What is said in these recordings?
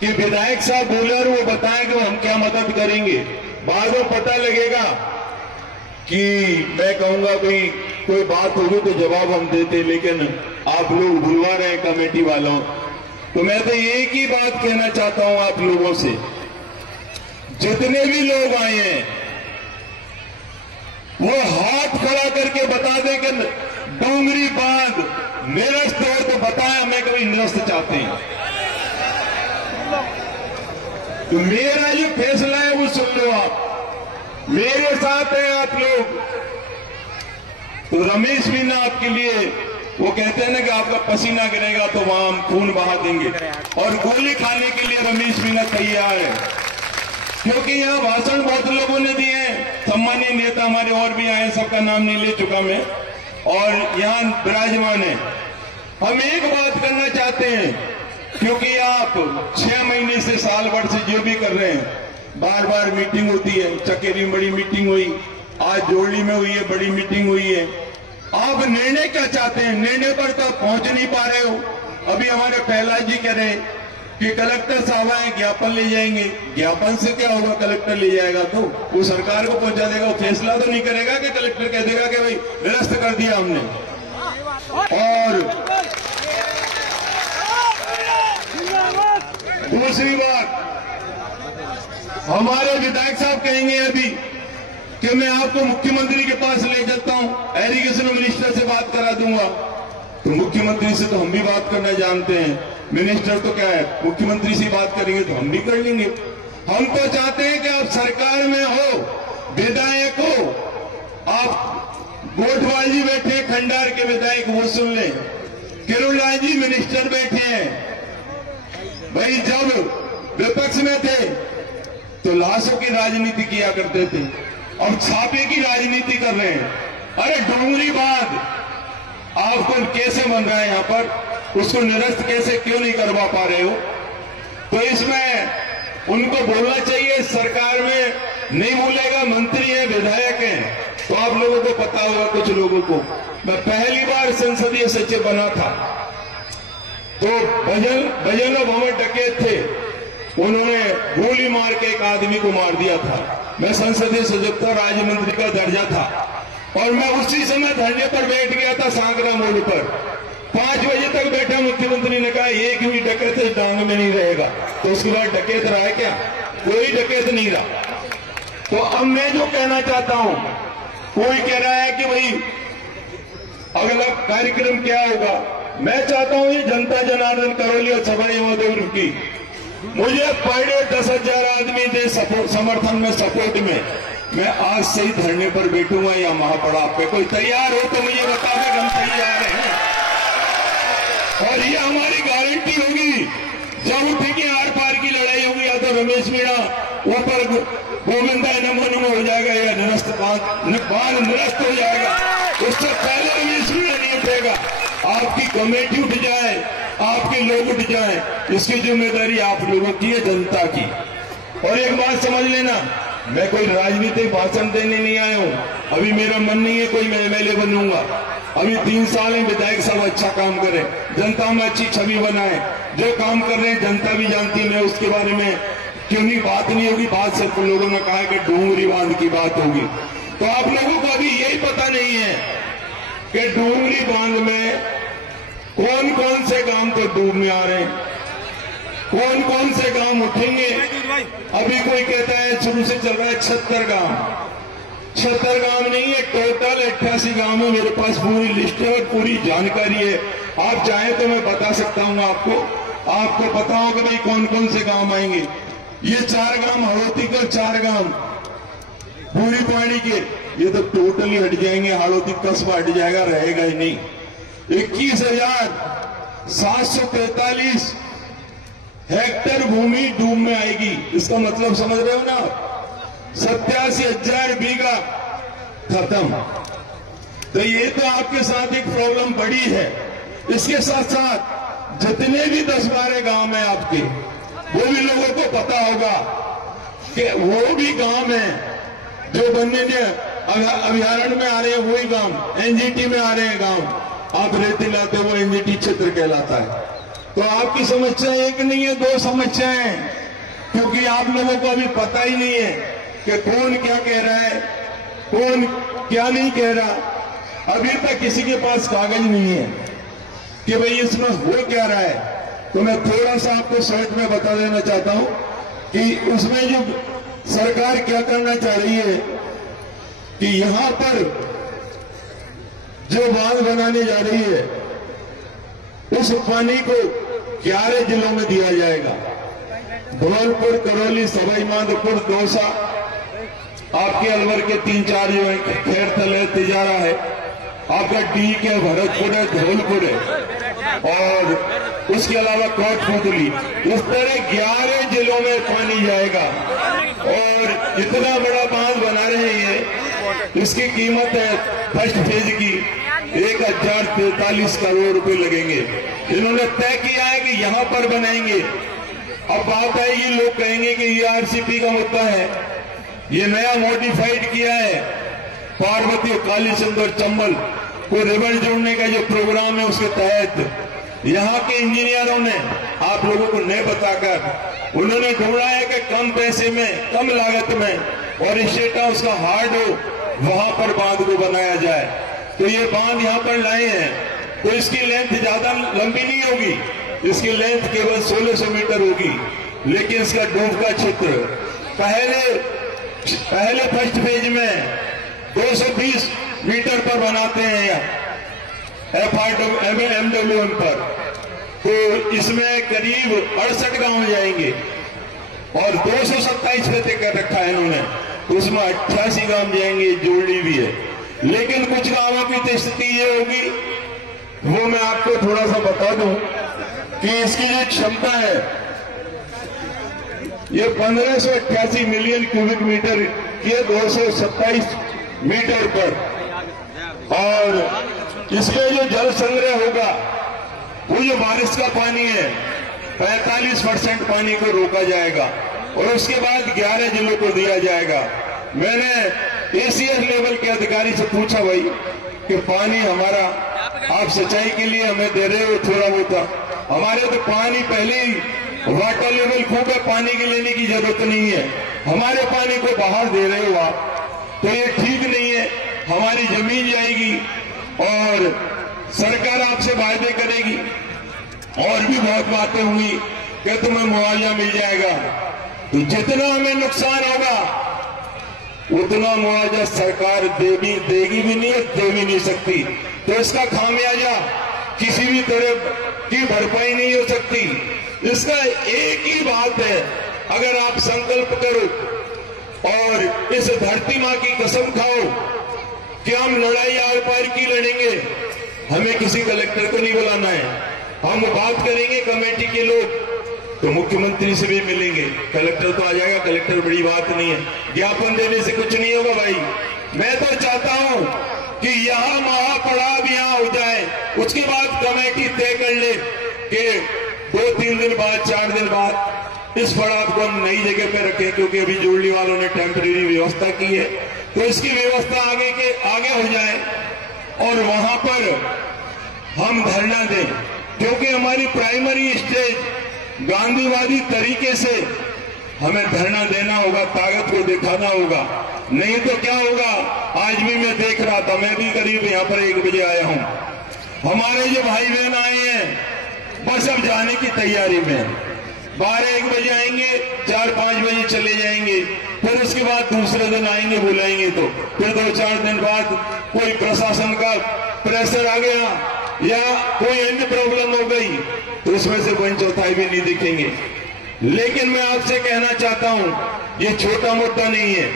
कि विधायक साहब बोले और वो बताएं कि हम क्या मदद करेंगे। बाद में पता लगेगा कि मैं कहूंगा भाई कोई बात होगी तो जवाब हम देते, लेकिन आप लोग भुलवा रहे हैं कमेटी वालों। तो मैं तो एक ही बात कहना चाहता हूं आप लोगों से, जितने भी लोग आए हैं वो हाथ खड़ा करके बता दें कि डोंगरी बांध निरस्त हो, तो बताया मैं कभी निरस्त चाहते हैं। तो मेरा जो फैसला है वो सुन लो, आप मेरे साथ हैं आप लोग। तो रमेश मीना आपके लिए वो कहते हैं ना कि आपका पसीना गिरेगा तो वहां हम खून बहा देंगे, और गोली खाने के लिए रमेश मीना तैयार है, क्योंकि यहाँ भाषण बहुत लोगों ने दिए हैं। सम्मानीय नेता हमारे और भी आए, सबका नाम नहीं ले चुका मैं, और यहाँ विराजमान है। हम एक बात करना चाहते हैं, क्योंकि आप 6 महीने से साल भर से जो भी कर रहे हैं, बार बार मीटिंग होती है। चकेरी में बड़ी मीटिंग हुई, आज जोड़ी में हुई है, बड़ी मीटिंग हुई है। आप निर्णय क्या चाहते हैं? निर्णय पर तो आप पहुंच नहीं पा रहे हो। अभी हमारे प्रहलाद जी कह रहे कि कलेक्टर साहब आए, ज्ञापन ले जाएंगे। ज्ञापन से क्या होगा? कलेक्टर ले जाएगा तो वो सरकार को पहुंचा देगा, वो फैसला तो नहीं करेगा कि कलेक्टर कह देगा कि भाई निरस्त कर दिया हमने। और दूसरी बात, हमारे विधायक साहब कहेंगे अभी कि मैं आपको मुख्यमंत्री के पास ले जाता हूं, एरीगेशन मिनिस्टर से बात करा दूंगा। तो मुख्यमंत्री से तो हम भी बात करना जानते हैं, मिनिस्टर तो क्या है, मुख्यमंत्री से बात करेंगे तो हम भी कर लेंगे। हम तो चाहते हैं कि आप सरकार में हो, विधायक हो। आप गोठवाल जी बैठे हैं, खंडार के विधायक, वो सुन लें। किरोड़लाल जी मिनिस्टर बैठे हैं। भाई जब विपक्ष में थे तो लाशों की राजनीति किया करते थे, अब छापे की राजनीति कर रहे हैं। अरे डोंगरी बांध आपको कैसे बन रहा है यहाँ पर, उसको निरस्त कैसे क्यों नहीं करवा पा रहे हो? तो इसमें उनको बोलना चाहिए, सरकार में नहीं बोलेगा, मंत्री है, विधायक है। तो आप लोगों को पता होगा, कुछ लोगों को, मैं पहली बार संसदीय सचिव बना था तो बजनों भवन डकैत थे, उन्होंने गोली मार के एक आदमी को मार दिया था। मैं संसदीय सचिव था, राज्य मंत्री का दर्जा था, और मैं उसी समय धरने पर बैठ गया था सांकरा मोड़ पर। 5 बजे तक बैठा, मुख्यमंत्री ने कहा एक भी डकैत इस डांग में नहीं रहेगा। तो उसके बाद डकैत रहा है क्या? कोई डकैत नहीं रहा। तो अब मैं जो कहना चाहता हूं, कोई कह रहा है कि भाई अगला कार्यक्रम क्या होगा। मैं चाहता हूं ये जनता जनार्दन करौली और सभाई महोदय की मुझे पर डे 10,000 आदमी दे समर्थन में, सपोर्ट में, मैं आज से ही धरने पर बैठूंगा या महापड़ाव पे। कोई तैयार हो तो मुझे बता दें, हम तैयार हैं। और ये हमारी गारंटी होगी, जब उठेगी आर पार की लड़ाई होगी, या तो रमेश मीणा ऊपर गोविंदा नमो हो जाएगा, या निरस्त बांध निरस्त हो जाएगा। उससे पहले रमेश मीणा नहीं उठेगा। आपकी कमेटी उठ जाए, आपके लोग उठ जाए, इसकी जिम्मेदारी आप लोगों की है, जनता की। और एक बात समझ लेना, मैं कोई राजनीतिक भाषण देने नहीं आया हूं। अभी मेरा मन नहीं है कोई मैं एमएलए बनूंगा। अभी 3 साल में विधायक साहब अच्छा काम करें, जनता में अच्छी छवि बनाए। जो काम कर रहे हैं जनता भी जानती है, मैं उसके बारे में क्यों नहीं बात नहीं होगी। बात सिर्फ लोगों ने कहा कि डोंगरी बांध की बात होगी। तो आप लोगों को अभी यही पता नहीं है कि डोंगरी बांध में कौन कौन से गांव तो डूब में आ रहे हैं, कौन कौन से गांव उठेंगे। अभी कोई कहता है शुरू से चल रहा है 76 गांव। 76 गांव नहीं है, टोटल 88 गांव में मेरे पास पूरी लिस्ट है और पूरी जानकारी है। आप चाहें तो मैं बता सकता हूं आपको पता होगा भाई कौन कौन से गांव आएंगे। ये 4 गांव हड़ौती के, 4 गांव पूरी पानी के, ये तो टोटली हट जाएंगे। हड़ौती कस्बा हट जाएगा, रहेगा ही नहीं। 21,743 हेक्टेयर भूमि डूब में आएगी। इसका मतलब समझ रहे हो ना? 87,000 बीघा खत्म। तो ये तो आपके साथ एक प्रॉब्लम बड़ी है। इसके साथ साथ जितने भी 10-12 गांव हैं आपके, वो भी लोगों को पता होगा कि वो भी गांव हैं जो वन्य अभयारण्य में आ रहे हैं, वही गांव एनजीटी में आ रहे हैं गांव। आप रेती लाते, वो एनजीटी क्षेत्र कहलाता है। तो आपकी समस्या एक नहीं है, दो समस्याएं हैं, क्योंकि आप लोगों को अभी पता ही नहीं है कि कौन क्या कह रहा है, कौन क्या नहीं कह रहा। अभी तक किसी के पास कागज नहीं है कि भाई इसमें हो क्या रहा है। तो मैं थोड़ा सा आपको शॉर्ट में बता देना चाहता हूं कि उसमें जो सरकार क्या करना चाह रही है कि यहां पर जो बांध बनाने जा रही है उस पानी को 11 जिलों में दिया जाएगा। धौलपुर, करौली, सवाई माधोपुर, दौसा, आपके अलवर के 3-4 जो है, खैरथल है, तिजारा है, आपका डीक है, भरतपुर है, धौलपुर है और उसके अलावा कोटपुतली। इस तरह 11 जिलों में पानी जाएगा और इतना बड़ा बांध बना रहे हैं। इसकी कीमत है फर्स्ट फेज की 1043 करोड़ रुपए लगेंगे। इन्होंने तय किया है कि यहां पर बनाएंगे। अब बात आएगी, लोग कहेंगे कि ये आरसीपी का मुद्दा है, ये नया मॉडिफाइड किया है। पार्वती, कालीचंद और चंबल को रिवर जोड़ने का जो प्रोग्राम है उसके तहत यहाँ के इंजीनियरों ने आप लोगों को नहीं बताकर उन्होंने ढूंढा है कि कम पैसे में, कम लागत में और स्टेटा उसका हार्ड हो, वहां पर बांध को बनाया जाए। तो ये बांध यहाँ पर लाए हैं, तो इसकी लेंथ ज्यादा लंबी नहीं होगी, इसकी लेंथ केवल 1600 मीटर होगी, लेकिन इसका डूब का क्षेत्र पहले फर्स्ट फेज में 220 मीटर पर बनाते हैं FRMWM पर। तो इसमें करीब 68 गांव जाएंगे और 227 पे तय कर रखा है इन्होंने, तो उसमें 88 गांव जाएंगे, जोड़ी भी है। लेकिन कुछ गांवों की स्थिति ये होगी, वो मैं आपको थोड़ा सा बता दूं कि इसकी जो क्षमता है ये 1588 मिलियन क्यूबिक मीटर की 227 मीटर पर, और इसमें जो जल संग्रह होगा वो जो बारिश का पानी है 45% पानी को रोका जाएगा और उसके बाद 11 जिलों को दिया जाएगा। मैंने एसीएस लेवल के अधिकारी से पूछा भाई कि पानी हमारा आप सिंचाई के लिए हमें दे रहे हो थोड़ा बहुत, हमारे तो पानी पहले ही वाटर लेवल खूब है, पानी के लेने की जरूरत नहीं है, हमारे पानी को बाहर दे रहे हो आप, तो ये ठीक नहीं है, हमारी जमीन जाएगी और सरकार आपसे वायदे करेगी और भी बहुत बातें होंगी कि तुम्हें मुआवजा मिल जाएगा। तो जितना हमें नुकसान होगा उतना मुआवजा सरकार देगी भी नहीं है, दे भी नहीं सकती। तो इसका खामियाजा किसी भी तरह की भरपाई नहीं हो सकती। इसका एक ही बात है, अगर आप संकल्प करो और इस धरती मां की कसम खाओ कि हम लड़ाई आर पार की लड़ेंगे, हमें किसी कलेक्टर को नहीं बुलाना है, हम बात करेंगे कमेटी के लोग तो मुख्यमंत्री से भी मिलेंगे, कलेक्टर तो आ जाएगा, कलेक्टर बड़ी बात नहीं है, ज्ञापन देने से कुछ नहीं होगा भाई। मैं तो चाहता हूं कि यहां महापड़ाव यहां हो जाए, उसके बाद कमेटी तय कर ले कि 2-3 दिन बाद, 4 दिन बाद इस पड़ाव को हम नई जगह पे रखें, क्योंकि अभी जोड़ली वालों ने टेम्परेरी व्यवस्था की है, तो इसकी व्यवस्था आगे हो जाए और वहां पर हम धरना दें, क्योंकि हमारी प्राइमरी स्टेज गांधीवादी तरीके से हमें धरना देना होगा, ताकत को दिखाना होगा, नहीं तो क्या होगा। आज भी मैं देख रहा था, मैं भी करीब यहाँ पर 1 बजे आया हूँ, हमारे जो भाई बहन आए हैं बस अब जाने की तैयारी में, 12-1 बजे आएंगे, 4-5 बजे चले जाएंगे, फिर उसके बाद दूसरे दिन आएंगे, बुलाएंगे तो फिर 2-4 दिन बाद कोई प्रशासन का प्रेशर आ गया या कोई अन्य प्रॉब्लम हो गई तो इसमें से 1/4 भी नहीं दिखेंगे। लेकिन मैं आपसे कहना चाहता हूं, ये छोटा मुद्दा नहीं है,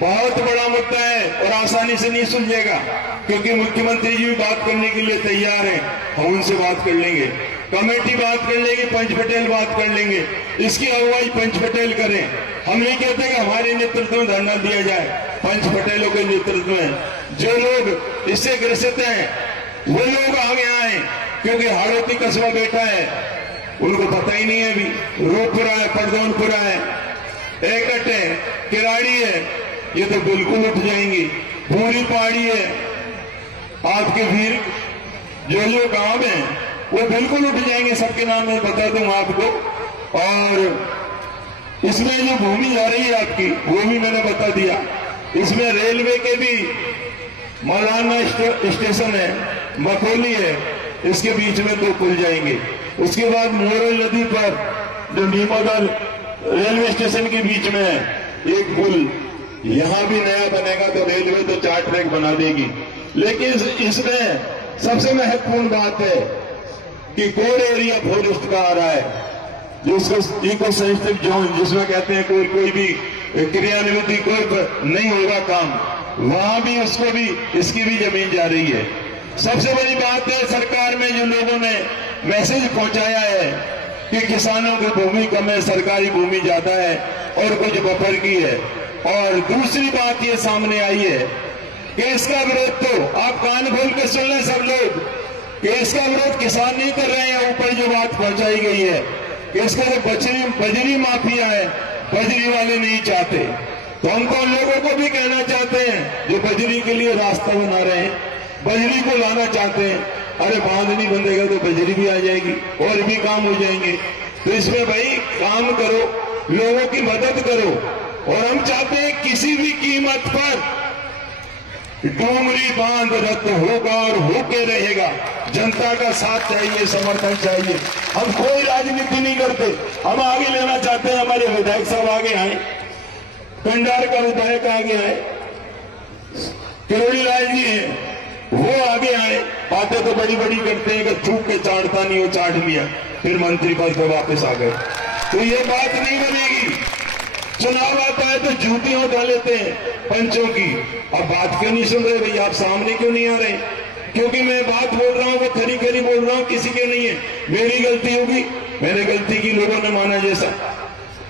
बहुत बड़ा मुद्दा है और आसानी से नहीं सुलझेगा, क्योंकि मुख्यमंत्री जी भी बात करने के लिए तैयार हैं, हम उनसे बात कर लेंगे, कमेटी बात कर लेगी, पंच पटेल बात कर लेंगे, इसकी अगुवाई पंच पटेल करें। हम नहीं कहते कि हमारे नेतृत्व में धरना दिया जाए, पंच पटेलों के नेतृत्व में जो लोग इससे ग्रसित हैं वो लोग आगे आए, क्योंकि हाड़ौती कस्बा बेटा है, उनको पता ही नहीं है, अभी रूपपुरा है, परदौनपुरा है, एकट है, किराड़ी है, ये तो बिल्कुल उठ जाएंगी, पूरी पहाड़ी है, आपके वीर जो गांव है वो बिल्कुल उठ जाएंगे, सबके नाम मैं बता दूं आपको। और इसमें जो भूमि जा रही है आपकी, वो भी मैंने बता दिया। इसमें रेलवे के भी मौलाना स्टेशन है, मखोली है, इसके बीच में 2 पुल जाएंगे। उसके बाद मोरल नदी पर जो नीमोदल रेलवे स्टेशन के बीच में है एक पुल, यहां भी नया बनेगा तो रेलवे तो 4 ट्रैक बना देगी। लेकिन इसमें सबसे महत्वपूर्ण बात है कि कोर एरिया फॉरेस्ट का आ रहा है, जिसको इको सेंसिटिव जोन जिसमें कहते हैं कोई भी क्रियान्वित कोई नहीं होगा काम, वहां भी उसको भी इसकी भी जमीन जा रही है। सबसे बड़ी बात है सरकार में जो लोगों ने मैसेज पहुंचाया है कि किसानों की भूमि कम है, सरकारी भूमि ज्यादा है और कुछ बफर की है। और दूसरी बात ये सामने आई है कि इसका विरोध, तो आप कान खोल के सुन लें सब लोग, कि इसका विरोध किसान नहीं कर रहे हैं। ऊपर जो बात पहुंचाई गई है कि इसका जो बजरी माफिया है, बजरी वाले नहीं चाहते, तो हम तो लोगों को भी कहना चाहते हैं जो बजरी के लिए रास्ता बना रहे हैं, बजरी को लाना चाहते हैं, अरे बांध नहीं बंधेगा तो बजरी भी आ जाएगी और भी काम हो जाएंगे। तो इसमें भाई काम करो, लोगों की मदद करो। और हम चाहते हैं किसी भी कीमत पर डोंगरी बांध रद्द होगा और होके रहेगा। जनता का साथ चाहिए, समर्थन चाहिए। हम कोई राजनीति नहीं करते, हम आगे लेना चाहते हैं। हमारे विधायक साहब आगे आए, कंडार का विधायक आगे आए, किरोड़ी लाल जी हैं वो आगे आए। बातें तो बड़ी बड़ी करते हैं कि थूक के चाटता नहीं, वो चाट लिया, फिर मंत्री पद पे वापस आ गए। तो ये बात नहीं बनेगी। चुनाव आता है तो जूतियां उठा लेते हैं पंचों की। अब बात क्यों नहीं सुन रहे भैया, आप सामने क्यों नहीं आ रहे? क्योंकि मैं बात बोल रहा हूं वो खरी खरी बोल रहा हूं, किसी के नहीं है। मेरी गलती होगी, मेरे गलती की लोगों ने माना जैसा,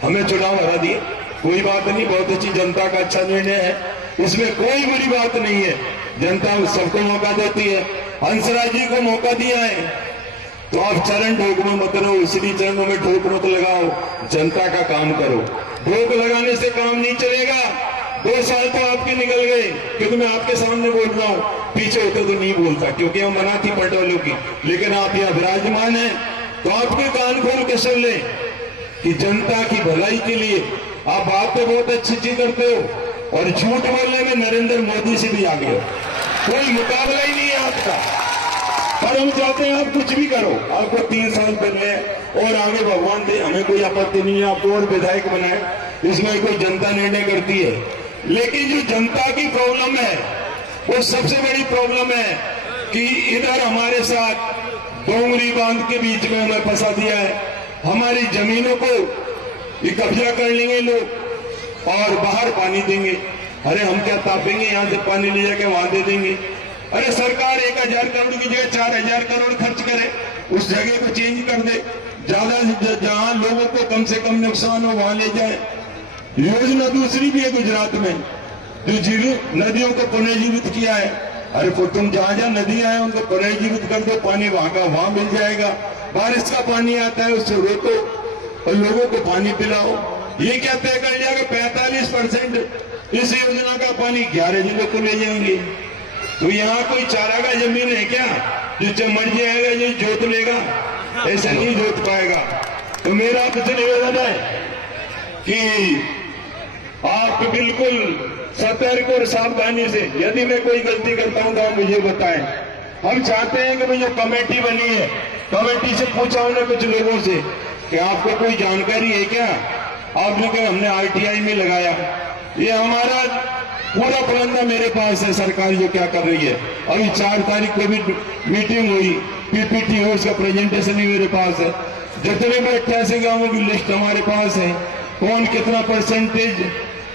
हमें चुनाव हरा दिए, कोई बात नहीं। बहुत अच्छी जनता का अच्छा निर्णय है, इसमें कोई बुरी बात नहीं है। जनता सबको मौका देती है, हंसराज जी को मौका दिया है, तो आप चरण ठोक में मत रहो, इसलिए चरणों में ठोक मत लगाओ, जनता का काम करो। ठोक लगाने से काम नहीं चलेगा। 2 साल तो आपके निकल गए, क्योंकि मैं आपके सामने बोल रहा हूं, पीछे होते तो नहीं बोलता, क्योंकि हम मना थी पटोलों की। लेकिन आप यहाँ विराजमान हैं तो आपके कान खोल के सुन लें कि जनता की भलाई के लिए आप बात तो बहुत अच्छी करते हो, और झूठ बोलने में नरेंद्र मोदी से भी आगे हो, कोई मुकाबला ही नहीं है आपका। पर हम चाहते हैं आप कुछ भी करो, आपको 3 साल पहले और आगे भगवान दे, हमें कोई आपत्ति नहीं है, आपको और विधायक बनाए, इसमें कोई जनता निर्णय करती है। लेकिन जो जनता की प्रॉब्लम है, वो सबसे बड़ी प्रॉब्लम है कि इधर हमारे साथ डोंगरी बांध के बीच में हमें फंसा दिया है। हमारी जमीनों को ये कब्जा कर लेंगे लोग और बाहर पानी देंगे। अरे हम क्या तापेंगे, यहां से पानी ले जाके वहां दे देंगे। अरे सरकार 1000 करोड़ की जगह 4000 करोड़ खर्च करे, उस जगह को चेंज कर दे, ज्यादा जहां लोगों को कम से कम नुकसान हो वहां ले जाए। योजना दूसरी भी है गुजरात में, जो नदियों को पुनर्जीवित किया है। अरे तुम जहां जहां नदियां हैं उनको पुनर्जीवित कर दो, पानी वहां का वहां मिल जाएगा। बारिश का पानी आता है उससे रोको और लोगों को पानी पिलाओ। ये क्या तय कर जाएगा 45% इस योजना का पानी 11 जिलों को ले जाएंगे। तो यहाँ कोई चारागाह जमीन है क्या जो मर जाएगा जो जोत लेगा? ऐसा नहीं जोत पाएगा। तो मेरा आपसे निवेदन है कि आप बिल्कुल सतर्क और सावधानी से, यदि मैं कोई गलती करता हूं तो आप मुझे बताएं। हम चाहते हैं कि भाई जो कमेटी बनी है, कमेटी से पूछा हमने कुछ लोगों से कि आपको कोई जानकारी है क्या? आपने कहा हमने RTI में लगाया। ये हमारा पूरा फलंदा मेरे पास है, सरकार जो क्या कर रही है। अभी 4 तारीख को भी मीटिंग हुई, PPT हुई, उसका प्रेजेंटेशन भी मेरे पास है। जितने भी 88 गांवों की लिस्ट हमारे पास है, कौन कितना परसेंटेज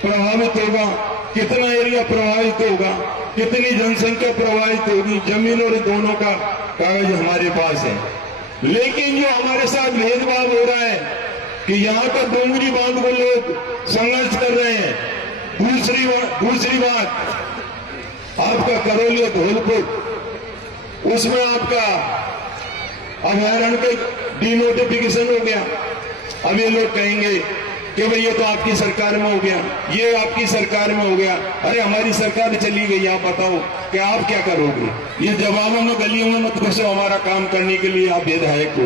प्रभावित होगा, कितना एरिया प्रभावित होगा, कितनी जनसंख्या प्रभावित होगी, जमीन और दोनों का कागज हमारे पास है। लेकिन जो हमारे साथ भेदभाव हो रहा है कि यहाँ पर डोंगरी बांध को लोग संघर्ष कर रहे हैं। दूसरी बात, आपका करौली धौलपुर, उसमें आपका अभयारण्य का डिनोटिफिकेशन हो गया। अब ये लोग कहेंगे कि भाई ये तो आपकी सरकार में हो गया, ये आपकी सरकार में हो गया। अरे हमारी सरकार चली गई, आप बताओ कि आप क्या करोगे? ये जवानों में गलियों में मत घुसो हमारा काम करने के लिए, आप विधायक हो।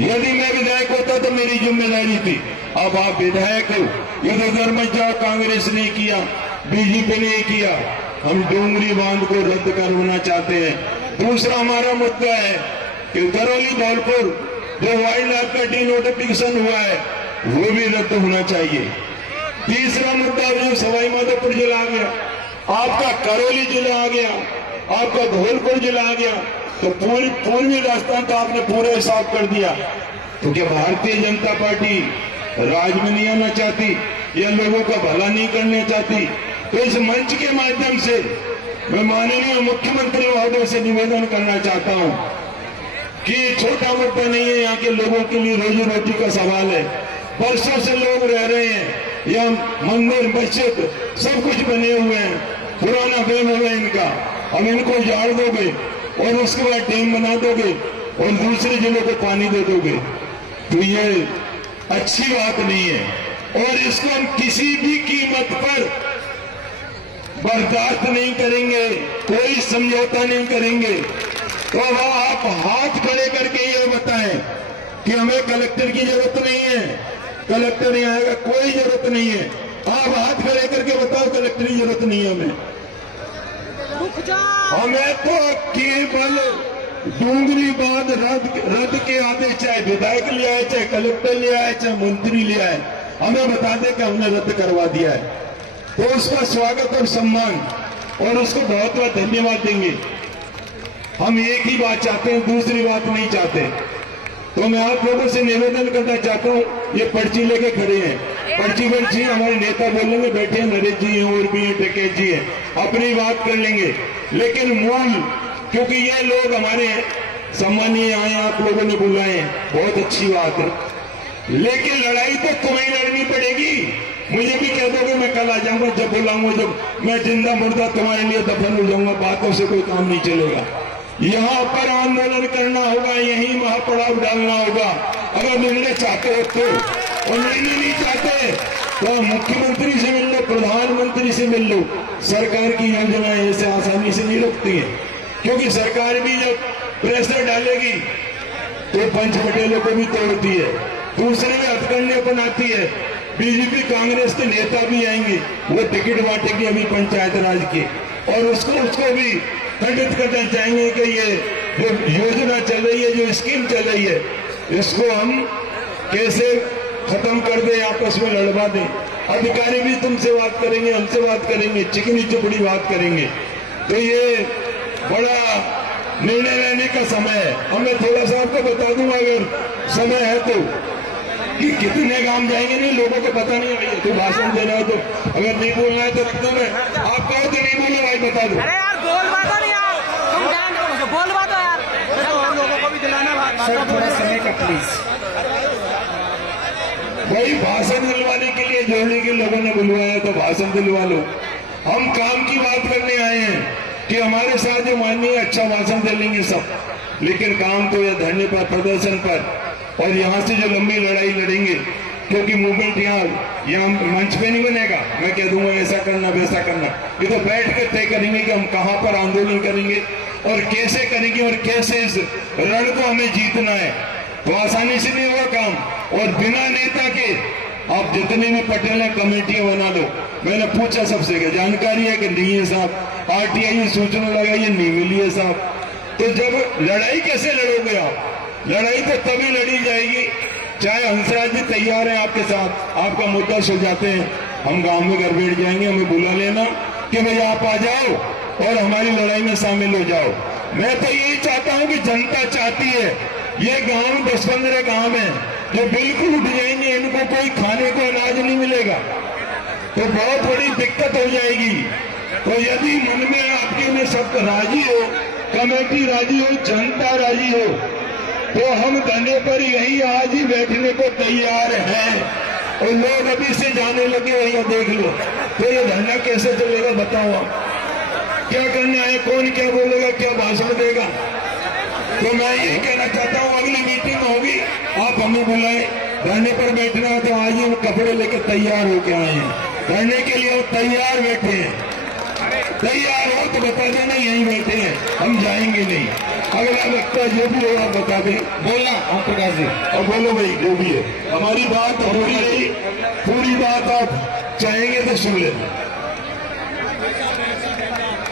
यदि मैं विधायक होता तो मेरी जिम्मेदारी थी। अब आप विधायक हो, ये उधर मत जाओ, कांग्रेस ने किया, बीजेपी ने किया। हम डोंगरी बांध को रद्द करवाना चाहते हैं। दूसरा हमारा मुद्दा है कि करौली धौलपुर जो वाइल्ड लाइफ का डिनोटिफिकेशन हुआ है वो भी रद्द होना चाहिए। तीसरा मुद्दा जो सवाई माधोपुर जिला आ गया, आपका करौली जिला आ गया, आपका धौलपुर जिला आ गया, तो पूर्वी राजस्थान का आपने पूरा हिसाब कर दिया। तो क्या भारतीय जनता पार्टी राज में नहीं आना चाहती या लोगों का भला नहीं करना चाहती? तो इस मंच के माध्यम से मैं माननीय मुख्यमंत्री महोदय से निवेदन करना चाहता हूं कि छोटा मुद्दा नहीं है, यहाँ के लोगों के लिए रोजी रोटी का सवाल है। बरसों से लोग रह रहे हैं, यहाँ मंदिर मस्जिद सब कुछ बने हुए हैं, पुराना बेम हुआ इनका। अब इनको उजाड़ दोगे और उसके बाद डैम बना दोगे और दूसरे जिलों को पानी दे दोगे, तो ये अच्छी बात नहीं है और इसको हम किसी भी कीमत पर बर्दाश्त नहीं करेंगे, कोई समझौता नहीं करेंगे। तो अब आप हाथ खड़े करके ये बताएं कि हमें कलेक्टर की जरूरत नहीं है, कलेक्टर नहीं आएगा, कोई जरूरत नहीं है। आप हाथ खड़े करके बताओ कलेक्टर की जरूरत नहीं है हमें तो केवल डोंगरी बांध रद्द के आदेश, चाहे विधायक ले आए, चाहे कलेक्टर ले आए, चाहे मंत्री ले आए, हमें बता दे कि हमने रद्द करवा दिया है, तो उसका स्वागत और सम्मान और उसको बहुत बहुत धन्यवाद देंगे। हम एक ही बात चाहते हैं, दूसरी बात नहीं चाहते। तो मैं आप लोगों से निवेदन करना चाहता हूँ, ये पर्ची लेके खड़े हैं, पर्ची हमारे नेता बोलेंगे, बैठे नरेश जी हैं और भी टकेत जी हैं, अपनी बात कर लेंगे। लेकिन मूल, क्योंकि ये लोग हमारे सम्मानीय आए, आप लोगों ने बुलाए, बहुत अच्छी बात है, लेकिन लड़ाई तो तुम्हें लड़नी पड़ेगी। मुझे भी कह दोगे मैं कल आ जाऊंगा, जब बुलाऊंगा, जब मैं जिंदा मुर्दा तुम्हारे लिए दफन हो जाऊंगा, बातों से कोई काम नहीं चलेगा। यहाँ पर आंदोलन करना होगा, यही महापड़ाव डालना होगा अगर मिलने चाहते हो तो, और नहीं चाहते तो मुख्यमंत्री से मिल लो, प्रधानमंत्री से मिल लो। सरकार की योजनाएं ऐसे आसानी से नहीं रुकती है, क्योंकि सरकार भी जब प्रेशर डालेगी तो पंच पटेलों को भी तोड़ती है, दूसरे में हथकंडे बनाती है। बीजेपी कांग्रेस के नेता भी आएंगे, वो टिकट बांटेंगे अभी पंचायत राज के, और उसको भी खंडित करना चाहेंगे कि ये जो योजना चल रही है, जो स्कीम चल रही है, इसको हम कैसे खत्म कर दें, आपस में लड़वा दें। अधिकारी भी तुमसे बात करेंगे, हमसे बात करेंगे, चिकनी चुपड़ी बात करेंगे। तो ये बड़ा निर्णय लेने का समय है। अब मैं थोड़ा सा आपको बता दूंगा अगर समय है तो, कि कितने काम जाएंगे, नहीं लोगों को पता नहीं है। तो भाषण दे रहा है, तो अगर नहीं बोलना है तो रख दो, मैं आप कहो तो नहीं बोलो भाई, बता दो। अरे यार बोल बात नहीं यार, तुम बोल बात हो यार, लोगों को भी दिलाना बात, थोड़ा समय का प्लीज। भाई भाषण दिलवाने के लिए जोड़ने के लोगों ने बुलवाया तो भाषण दिलवा लो। हम काम की बात करने आए हैं कि हमारे साथ जो माननीय अच्छा भाषण दे लेंगे सब, लेकिन काम तो यह धरने पर, प्रदर्शन पर और यहाँ से जो लंबी लड़ाई लड़ेंगे, क्योंकि मूवमेंट यहाँ मंच पे नहीं बनेगा। मैं कह दूंगा ऐसा करना वैसा करना, ये तो बैठ कर तय करेंगे कि हम कहाँ पर आंदोलन करेंगे और कैसे करेंगे और कैसे इस रण को हमें जीतना है। तो आसानी से नहीं हुआ काम, और बिना नेता के आप जितने भी पटेल हैं कमेटियां बना लो। मैंने पूछा सबसे कि जानकारी है कि नहीं है साहब, आरटीआई सूचना लगाइए, नहीं मिली है साहब। तो जब लड़ाई कैसे लड़ोगे आप? लड़ाई तो तभी लड़ी जाएगी चाहे हंसराज जी तैयार हैं आपके साथ, आपका मुद्दा सुलझाते हैं, हम गांव में घर बैठ जाएंगे, हमें बुला लेना कि भाई आप आ जाओ और हमारी लड़ाई में शामिल हो जाओ। मैं तो यही चाहता हूं कि जनता चाहती है, ये गांव 10-15 गांव है जो बिल्कुल उठ जाएंगे, इनको कोई खाने को अनाज नहीं मिलेगा, तो बहुत बड़ी दिक्कत हो जाएगी। तो यदि मन में आपके में सब राजी हो, कमेटी राजी हो, जनता राजी हो, तो हम धरने पर यही आज ही बैठने को तैयार हैं। और लोग अभी से जाने लगे हैं, देख लो। तो ये धरना कैसे चलेगा बताओ आप? क्या करना है, कौन क्या बोलेगा, क्या भाषण देगा? तो मैं यही कहना चाहता हूं, अगली मीटिंग होगी, आप हमें बुलाएं, धरने पर बैठना है तो आज हम कपड़े लेकर तैयार होके आए हैं। धरने के लिए वो तैयार बैठे हैं। तैयार हो तो बता देना यहीं बैठे हैं, हम जाएंगे नहीं। अगला वक्ता जो भी हो आप बता दें। बोलना हम प्रकाश जी और बोलो भाई जो भी है। हमारी बात पूरी बात आप चाहेंगे तो सुन लेना।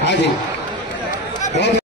हाँ जी।